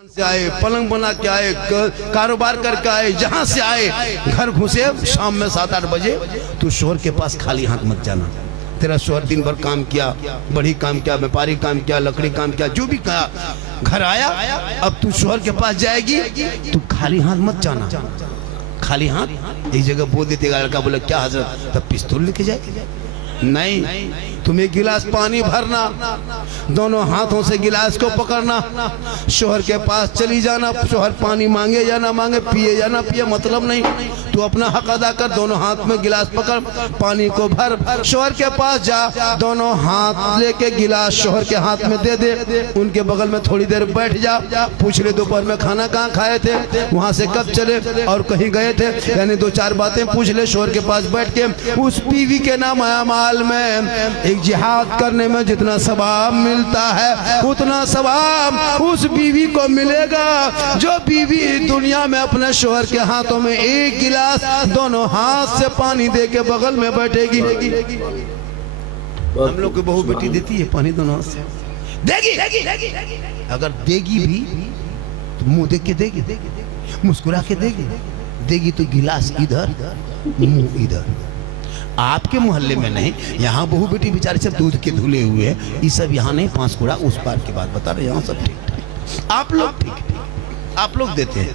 से आए, पलंग बना के आए, कारोबार करके आए, जहां से आए, घर घुसे शाम में 7-8 बजे, तू शोहर के पास खाली हाथ मत जाना। तेरा शोहर दिन भर काम किया, बड़ी काम किया, व्यापारी काम किया, लकड़ी काम किया, जो भी किया, घर आया, अब तू शोहर के पास जाएगी, तू खाली हाथ मत जाना। खाली हाथ एक जगह बोल देते, लड़का बोले क्या हजरत, तब पिस्तौल लेके जाएगी? नहीं, तुम एक गिलास पानी भरना, दोनों हाथों से गिलास को पकड़ना, शोहर के पास चली जाना, शोहर पानी मांगे या ना मांगे, पिए या ना पिए मतलब नहीं, तू अपना हक अदा कर, दोनों हाथ में गिलास पकड़, पानी को भर, शोहर के पास जा, दोनों हाथ लेके गिलास शोहर के हाथ में दे दे, उनके बगल में थोड़ी देर बैठ जा, पूछ ले दोपहर में खाना कहाँ खाए थे, वहां से कब चले और कहीं गए थे, यानी 2-4 बातें पूछ ले। शोहर के पास बैठ के उस बीवी के नाम अमाल में एक जिहाद करने में जितना सवाब मिलता है, उतना सवाब उस बीवी को मिलेगा जो बीवी दुनिया में अपने शोहर के हाथों में एक गिलास दोनों हाथ से पानी दे के बगल में बैठेगी। हम लोग की बहू बेटी देती है पानी दोनों हाथ से, देगी, अगर देगी भी तो मुंह देख के देगी, मुस्कुरा के देगी तो गिलास इधर मुंह इधर। आपके मोहल्ले में नहीं, यहाँ बहू बेटी बेचारे सब दूध के धुले हुए हैं, ये सब यहाँ नहीं, 5 कूड़ा उस पार की बात बता रहे, यहाँ सब ठीक ठाक। आप लोग ठीक, आप लोग देते हैं।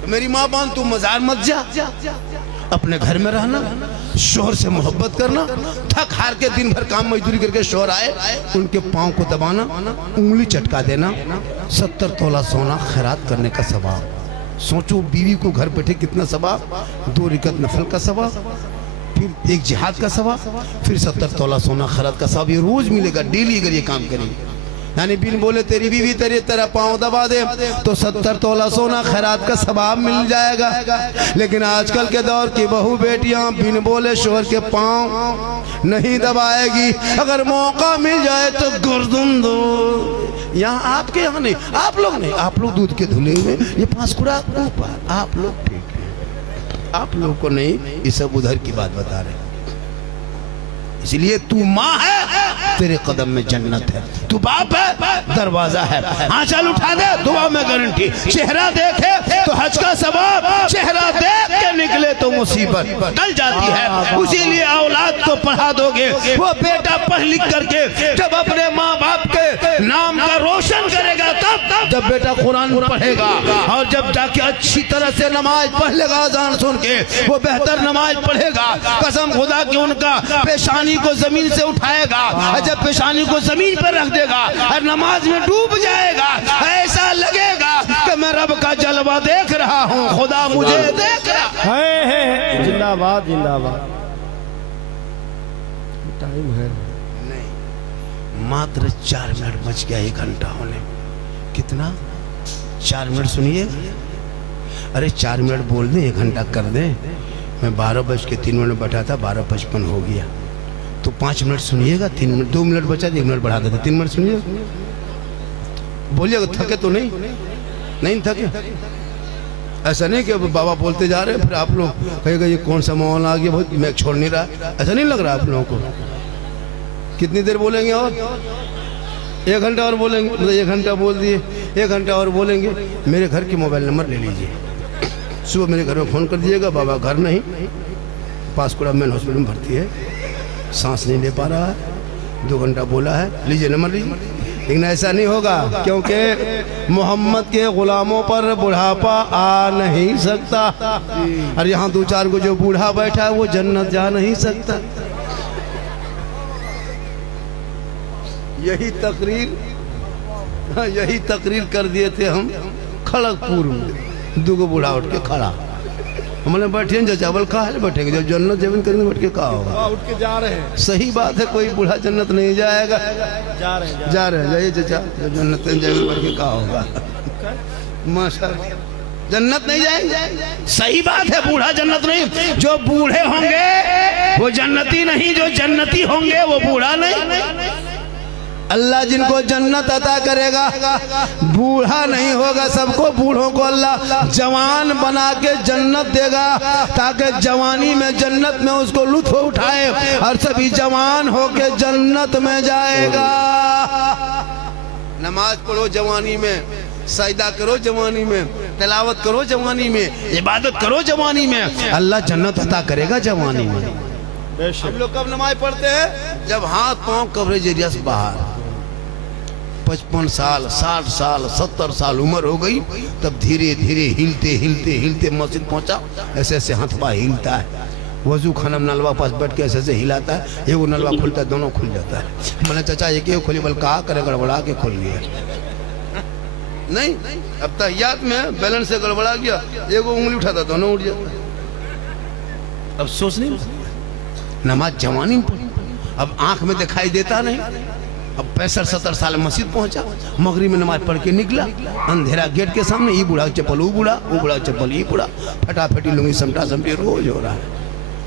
तो मेरी माँ बान तू मजार मत जा, अपने घर में रहना, शोहर से मोहब्बत करना, थक हार के दिन भर काम मजदूरी करके शोहर आए, उनके पाँव को दबाना, उंगली चटका देना, 70 तोला सोना खैरात करने का सवाब। सोचो बीवी को घर बैठे कितना सवाब, 2 रकात नफल का सवाब, फिर एक जिहाद का सवाब, फिर 70 तोला सोना खैरात का सवाब, ये रोज मिलेगा, डेली अगर ये काम करेंगे। यानी बिन बोले तेरी बीवी तेरा पाँव दबा दे तो 70 तोला सोना खैरात का सवाब मिल जाएगा। लेकिन आजकल के दौर की बहू बेटियां बिन बोले शोहर के पाँव नहीं दबाएगी, अगर मौका मिल जाए तो गर्दन दो। यहाँ आपके यहाँ नहीं, आप लोग नहीं, आप लोग दूध के धुले हुए, ये 5 कूड़ा ऊपर, आप लोग ठीक है, आप लोग को नहीं, ये सब उधर की बात बता रहे। इसलिए तू माँ है, तेरे कदम में जन्नत है, तू बाप है, दरवाजा है, आंचल उठा दे, दुआ में गारंटी, चेहरा देखे तो हज का सवाब, चेहरा देख के निकले तो मुसीबत टल जाती है। उसीलिए औलाद को पढ़ा दोगे, वो बेटा पढ़ लिख करके जब अपने माँ बाप के नाम का रोशन करेगा, तब जब बेटा कुरान पढ़ेगा और जब जाके अच्छी तरह से नमाज पढ़ लेगा, अज़ान सुन के वो बेहतर नमाज पढ़ेगा, कसम खुदा की उनका पेशानी को जमीन से उठाएगा, जब पेशानी को जमीन पर रख देगा और नमाज में डूब जाएगा, ऐसा लगेगा कि मैं रब का जलवा देख रहा हूँ, खुदा मुझे देख रहा है। जिंदाबाद जिंदाबाद। टाइम है नहीं, मात्र 4 मिनट बच गया 1 घंटा होने। कितना? 4 मिनट सुनिए, अरे 4 मिनट बोल दें, 1 घंटा कर दें। मैं 12:03 बैठा था, 12:55 हो गया, तो 5 मिनट सुनिएगा, 3 मिनट, 2 मिनट बचा, 1 मिनट बढ़ा देते, 3 मिनट सुनिए, बोलिएगा। थके तो नहीं थके? ऐसा नहीं कि बाबा बोलते जा रहे हैं, फिर आप लोग कहेगा ये कौन सा माहौल आ गया, बहुत मैं छोड़ नहीं रहा, ऐसा नहीं लग रहा आप लोगों को? कितनी देर बोलेंगे और? 1 घंटा और बोलेंगे, मतलब 1 घंटा बोल दिए, 1 घंटा और बोलेंगे। मेरे घर की मोबाइल नंबर ले लीजिए, सुबह मेरे घर में फ़ोन कर दीजिएगा, बाबा घर नहीं, पासकुड़ा मेन हॉस्पिटल में भर्ती है, सांस नहीं ले पा रहा है, 2 घंटा बोला है, लीजिए नंबर लीजिए। लेकिन ऐसा नहीं होगा, क्योंकि मोहम्मद के गुलामों पर बुढ़ापा आ नहीं सकता, और यहाँ 2-4 को जो बूढ़ा बैठा है वो जन्नत जा नहीं सकता। यही तकरीर कर दिए थे हम खड़गपुर में, 2 बूढ़ा उठ के खड़ा, हमने बैठे हैं, चावल कहा है बैठेंगे, जब जन्नत जमीन करेंगे बैठ के कहा होगा, उठ के जा रहे हैं। सही बात है, कोई बूढ़ा जन्नत नहीं जाएगा, जा रहे हैं जाइए चाचा, जब जन्नत जमीन बैठ के कहा होगा, माशाअल्लाह, जन्नत नहीं जाएंगे। सही बात है, बूढ़ा जन्नत नहीं, जो बूढ़े होंगे वो जन्नती नहीं, जो जन्नती होंगे वो बूढ़ा नहीं। अल्लाह जिनको जन्नत अता करेगा बूढ़ा नहीं होगा, सबको बूढ़ों को अल्लाह जवान बना के जन्नत देगा, ताकि जवानी में जन्नत में उसको लुत्फ उठाए और सभी जवान होके जन्नत में जाएगा। नमाज पढ़ो जवानी में, सजदा करो जवानी में, तिलावत करो जवानी में, इबादत करो जवानी में, अल्लाह जन्नत अता करेगा जवानी में। हम लोग कब नमाज पढ़ते हैं? जब हाथ पांव कवरेज एरिया से बाहर, 55 साल 60 साल 70 साल उम्र हो गई, तब धीरे धीरे हिलते हिलते हिलते मस्जिद पहुंचा, ऐसे ऐसे हाथ पा हिलता है। वजू खाना नलवा पास बैठ के ऐसे ऐसे हिलाता है, एगो नलवा खुलता है, दोनों खुल जाता है। मैंने चाचा एक खोली, बल कहा करे गड़बड़ा के खुल गया। नहीं, अब तहियात में बैलेंस से गड़बड़ा गया, एगो उंगली उठाता दोनों उठ जाता। अब सोच नहीं, नमाज जवानी में, अब आंख में दिखाई देता नहीं। अब 65-70 साल मस्जिद पहुंचा, मगरिब में नमाज पढ़ के निकला, अंधेरा गेट के सामने, ये बूढ़ा चप्पल वो बूढ़ा चप्पल ये बूढ़ा, फटाफटी लूंगी समटा समटी रोज हो रहा है।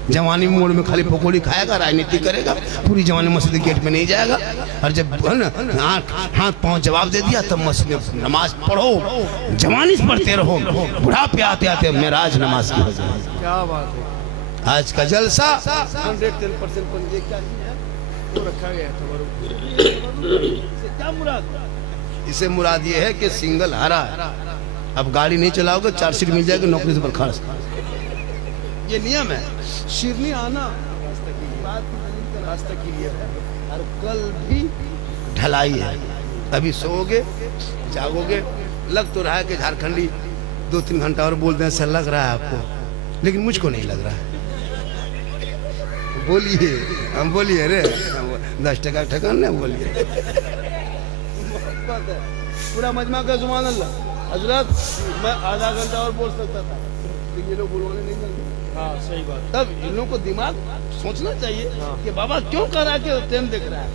जवानी मोड़ में खाली पकौड़ी खाएगा, राजनीति करेगा, पूरी जवानी मस्जिद गेट में नहीं जाएगा। और जब हाथ पांव जवाब दे दिया, तब मस्जिद में नमाज पढ़ो, जवानी से पढ़ते रहो, बुढ़ापे आते आते मेराज नमाज की वजह। क्या बात है, आज का जलसा 110% पर ये क्या है वो रखा गया है। क्या मुराद? इसे मुराद ये है कि सिंगल हरा है। अब गाड़ी नहीं चलाओगे, 4 सीट मिल जाएगी, नौकरी से बर्खास्त, ये नियम है। शिरनी आना रास्ता के लिए है, और कल भी ढलाई है। अभी सोओगे जागोगे, लग तो रहा है कि झारखंडी 2-3 घंटा और बोलते हैं, ऐसा लग रहा है आपको, लेकिन मुझको नहीं लग रहा है। बोलिए, हम बोलिए रे, 10 टका ठकान नहीं बोलिए। पूरा मजमा का सुभान अल्लाह। हजरत मैं आधा घंटा और बोल सकता था, तो ये लोग बोलवाने नहीं जाएंगे। हाँ सही बात। तब इन लोगों को दिमाग सोचना चाहिए कि बाबा क्यों कर रहा है, कि टाइम देख रहा है।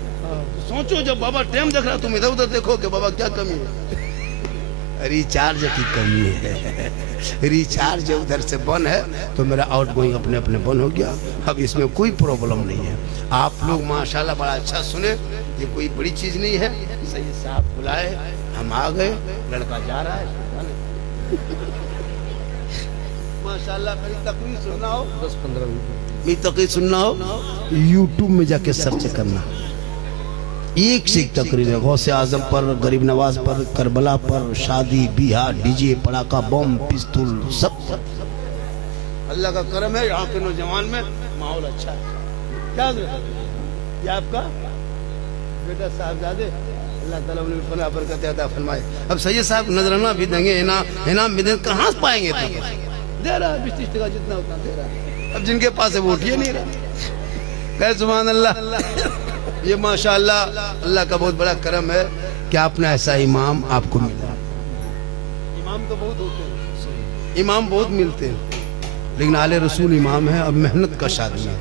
सोचो, जब बाबा टाइम देख रहा है, तुम इधर उधर देखो कि बाबा क्या कमी है। रिचार्ज की कमी है, रिचार्ज उधर से बंद है, तो मेरा आउट गोइंग अपने अपने बंद हो गया। अब इसमें कोई प्रॉब्लम नहीं है। आप लोग माशाल्लाह बड़ा अच्छा सुने, ये कोई बड़ी चीज नहीं है। सही साहब बुलाए, हम आ गए, लड़का जा रहा है माशाल्लाह। मेरी तकरीर सुनना हो 10-15 मिनट, मेरी तकरीर सुनना हो, यूट्यूब में जाके सर्च करना, एक से एक तकरीर है। गौसे आजम पर, गरीब नवाज पर, करबला पर, शादी बियाह, डीजे, पड़ाका, बम, पिस्तौल, सब। अल्लाह का करम है, यहाँ के नौजवान में माहौल अच्छा है। क्या ये आपका बेटा साहबजादे, अल्लाह ताला उन्हें फना बरकत अता फरमाए। अब सैयद साहब नजराना भी देंगे, इनाम भी देंगे, कहाँ से पाएंगे इतना? दे रहा है 20-30 टका, जितना उतना दे रहा है। अब जिनके पास है वो उठिए नहीं रहा। कहे सुभान अल्लाह। ये माशाअल्लाह अल्लाह का बहुत बड़ा करम है कि आपने ऐसा इमाम आपको मिला। इमाम तो बहुत होते हैं, इमाम बहुत मिलते हैं, लेकिन आले रसूल इमाम है। अब मेहनत का आदमी है।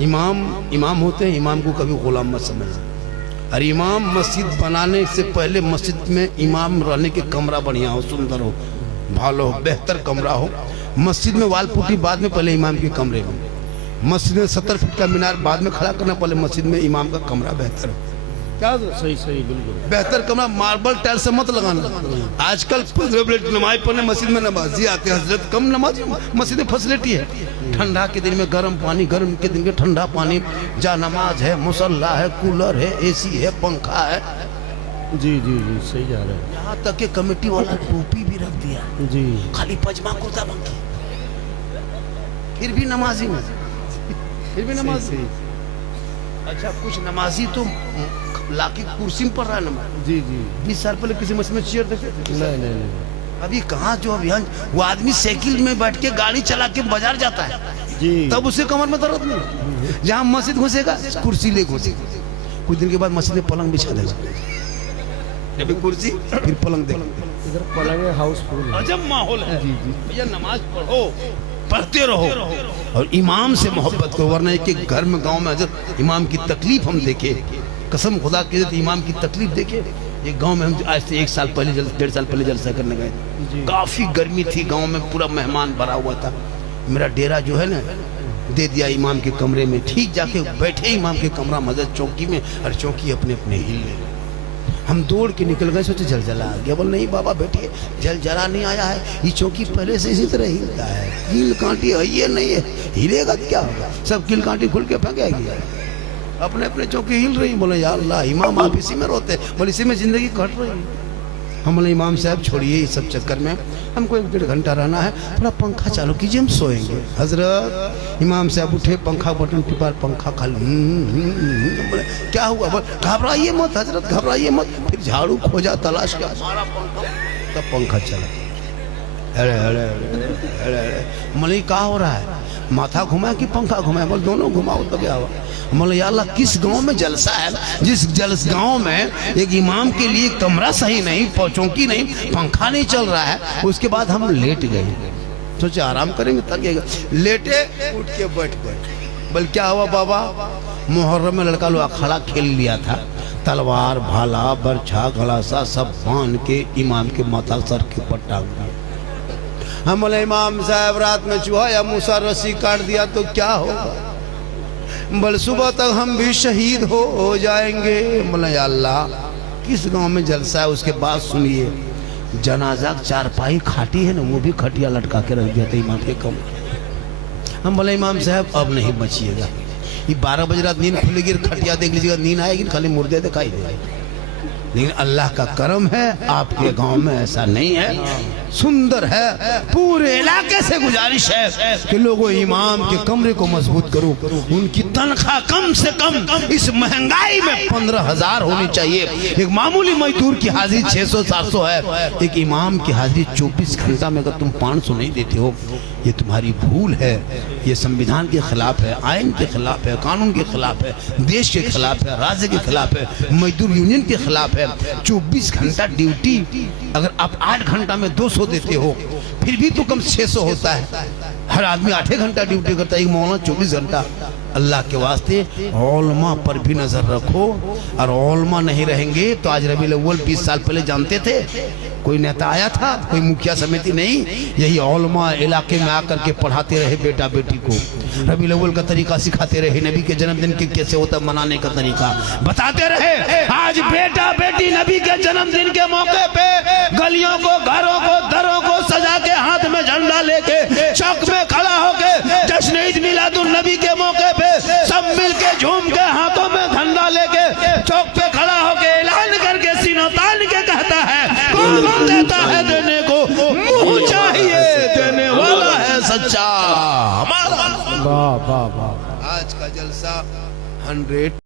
इमाम होते हैं, इमाम को कभी गुलाम मत समझना। और इमाम मस्जिद बनाने से पहले मस्जिद में इमाम रहने के कमरा बढ़िया हो, सुंदर हो, भालो हो, बेहतर कमरा हो। मस्जिद में वाल पुट्टी बाद में, पहले इमाम के कमरे में। मस्जिद में 70 फीट का मीनार बाद में खड़ा करना, पहले मस्जिद में इमाम का कमरा बेहतर हो। क्या सही सही बिल्कुल बेहतर कमरा, मार्बल टाइल से मत लगाना। आजकल नमाज पढ़ने मस्जिद में नमाजी आते हैं, हजरत कम नमाज मस्जिद में फैसिलिटी है। ठंडा के दिन में गर्म पानी, गर्म के दिन में ठंडा पानी, जा नमाज है, मुसल्ला है, कूलर है, एसी है, पंखा है। जी जी जी सही जा रहा है। यहाँ तक के कमेटी वाला टोपी भी रख दिया जी, खाली पजमा कुर्ता बंकी, फिर भी नमाजी में, फिर भी नमाजी। अच्छा कुछ नमाजी तो लाके कुर्सी में पढ़ रहा है नमाज। जी जी 20 साल पहले किसी मस्जिद में चेयर देखे? नहीं नहीं अभी कहाँ जो अभियान, वो आदमी साइकिल में बैठ के गाड़ी चला के बाजार जाता है, जी तब उसे कमर में दर्द नहीं। जहाँ मस्जिद घुसेगा कुर्सी ले घुसेगा, कुछ दिन के बाद मस्जिद में पलंग बिछा देगा, अभी कुर्सी फिर पलंग देगा। इधर पलंग हाउसफुल, अजब माहौल है। जी जी भैया नमाज पढ़ो, पढ़ते रहो और इमाम से मोहब्बत करो, वरना एक घर में गांव में हजरत इमाम की तकलीफ हम देखे, कसम खुदा के इमाम की तकलीफ देखे। एक गांव में हम आज से 1 साल पहले 1.5 साल पहले जलसा करने गए, काफी गर्मी थी गांव में, पूरा मेहमान भरा हुआ था। मेरा डेरा जो है ना दे दिया इमाम के कमरे में, ठीक जाके बैठे इमाम के कमरा मदद चौकी में, और चौकी अपने अपने हिलने। हम दौड़ के निकल गए, सोचे जलजला आ गया। बोल नहीं बाबा बैठिए, जलजला नहीं आया है, ये चौकी पहले से इसी तरह हिलता है, कील कांटी है ये नहीं है, हिलेगा क्या होगा, सब कील कांटी खुल के फेंकेगी, अपने अपने चौकी हिल रही। बोले यार अल्लाह इमाम आप इसी में रोते, बोले इसी में जिंदगी कट रही। हम बोले इमाम साहब छोड़िए इस सब चक्कर में, हमको 1-1.5 घंटा रहना है, थोड़ा पंखा चालू कीजिए, हम सोएंगे। हजरत इमाम साहब उठे, पंखा बटन टिपा, पंखा खाली। बोले क्या हुआ? बोले घबराइए मत हजरत, घबराइए मत। फिर झाड़ू खोजा, तलाश किया, सारा पंखा, तब पंखा चला। अरे अरे अरे अरे मलिक क्या हो रहा है? माथा घुमाए कि पंखा घुमाए? बोले दोनों घुमाओ तब आवा। बोले या अल्लाह, किस गांव में जलसा है जिस गांव में एक इमाम के लिए कमरा सही नहीं, चौकी नहीं, पंखा नहीं चल रहा है। उसके बाद हम लेट गए, सोचे आराम करेंगे, थकेगा, लेटे, उठ के बैठ गए। बोले क्या हुआ बाबा? मुहर्रम में लड़का लोग अखाड़ा खेल लिया था, तलवार, भाला, बरछा, गलासा सब बांध के इमाम के माथा सर के ऊपर टांग दिया। हम बोले इमाम साहब रात में चूहा या मूसा रस्सी काट दिया तो क्या होगा? बोले सुबह तक हम भी शहीद हो जाएंगे। बोले या अल्लाह, किस गांव में जलसा है? उसके बाद सुनिए, जनाजा चारपाई खाटी है ना, वो भी खटिया लटका के रख दिया था इमाम के कमरे। हम बोले इमाम साहब अब नहीं बचिएगा, ये 12 बजे रात नींद खुलेगी, खटिया देख लीजिएगा, नींद आएगी, खाली मुर्दे दिखाई देंगे। लेकिन अल्लाह का करम है, आपके गांव में ऐसा नहीं है, सुंदर है। पूरे इलाके से गुजारिश है कि लोगों इमाम के कमरे को मजबूत करो। उनकी तनख्वाह कम से कम इस महंगाई में 15,000 होनी चाहिए। एक मामूली मजदूर की हाजिरी 600-700 है, एक इमाम की हाजिरी 24 घंटा में अगर तुम 500 नहीं देते हो, ये तुम्हारी भूल है, ये संविधान के खिलाफ है, आइन के खिलाफ है, कानून के खिलाफ है, देश के खिलाफ है, राज्य के खिलाफ है, मजदूर यूनियन के खिलाफ है। 24 घंटा ड्यूटी, अगर आप 8 घंटा में 200 देते हो, फिर भी तो कम 600 होता है। हर आदमी 8 घंटा ड्यूटी करता है, एक मौलाना 24 घंटा। अल्लाह के वास्ते औलमा पर भी नजर रखो, और औलमा नहीं रहेंगे तो आज रबीउल अव्वल 20 साल पहले जानते थे कोई नेता आया था, कोई मुखिया समिति नहीं, यही औलमा इलाके में आकर के पढ़ाते रहे बेटा बेटी को, रबीउल अव्वल का तरीका सिखाते रहे, नबी के जन्मदिन के कैसे होता मनाने का तरीका बताते रहे। आज बेटा बेटी नबी के जन्मदिन के मौके पे गलियों को, घरों को, दरों को सजा के, हाथ में झंडा लेके, चौक में खड़ा होके जश्न ईद मिलादुन नबी के मौके पे सब मिलके झूम के, हाथों में झंडा लेके चौक पे खड़ा होके ऐलान करके सीनों तान के कहता है, कौन देता है देने को, मुंह चाहिए देने वाला है सच्चा हमारा। वाह वाह वाह। आज का जलसा 100